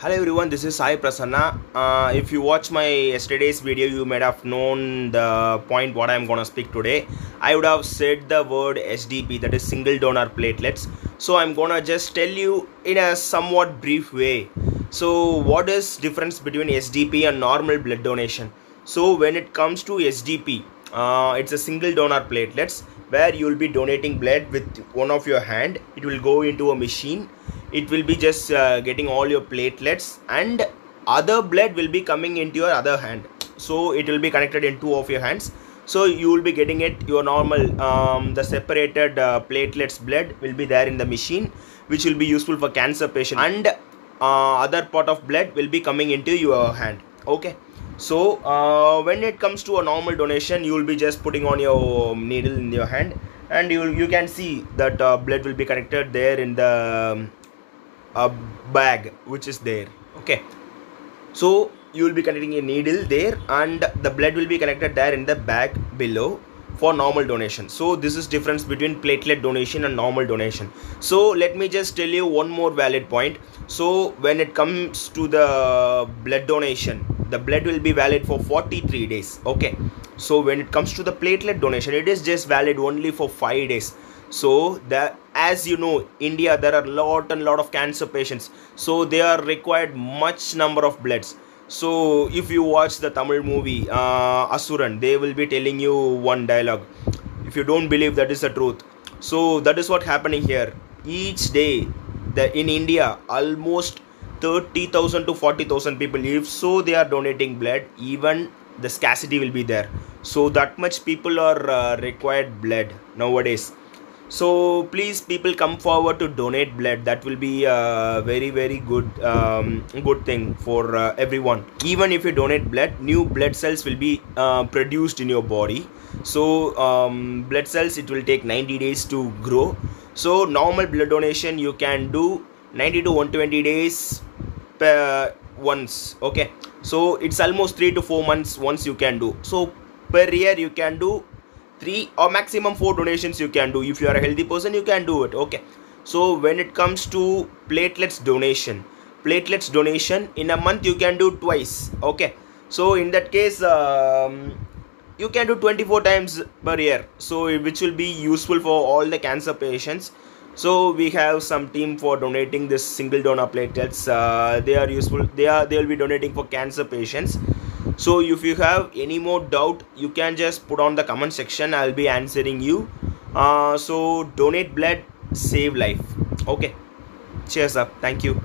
Hello everyone, this is Sai Prasanna. If you watch my yesterday's video, you might have known the point what I'm gonna speak today. I would have said the word SDP, that is single donor platelets. So I'm gonna just tell you in a somewhat brief way. So what is difference between SDP and normal blood donation? So when it comes to SDP, it's a single donor platelets where you will be donating blood with one of your hand. It will go into a machine. It will be just getting all your platelets, and other blood will be coming into your other hand. So it will be connected in two of your hands. So you will be getting it your normal the separated platelets blood will be there in the machine, which will be useful for cancer patient, and other part of blood will be coming into your hand. Okay. So when it comes to a normal donation, you will be just putting on your needle in your hand, and you can see that blood will be connected there in the a bag which is there. Okay, so you will be connecting a needle there, and the blood will be connected there in the bag below for normal donation. So this is difference between platelet donation and normal donation. So let me just tell you one more valid point. So when it comes to the blood donation, the blood will be valid for 43 days. Okay, so when it comes to the platelet donation, it is just valid only for 5 days. So that, as you know, India, there are lot of cancer patients, so they are required much number of bloods. So if you watch the Tamil movie Asuran, they will be telling you one dialogue. If you don't believe, that is the truth. So that is what happening here. Each day, in India, almost 30,000 to 40,000 people, if so they are donating blood, even the scarcity will be there. So that much people are required blood nowadays. So please, people, come forward to donate blood. That will be a very good good thing for everyone. Even if you donate blood, new blood cells will be produced in your body. So blood cells, it will take 90 days to grow. So normal blood donation you can do 90 to 120 days per once. Okay, so it's almost 3 to 4 months once you can do. So per year you can do 3 or maximum 4 donations you can do. If you are a healthy person, you can do it. Okay, so when it comes to platelets donation in a month you can do twice. Okay, so in that case you can do 24 times per year, so which will be useful for all the cancer patients. So we have some team for donating this single donor platelets. They are useful. They will be donating for cancer patients. So if you have any more doubt, you can just put on the comment section. I'll be answering you. So donate blood, save life. Okay, cheers up. Thank you.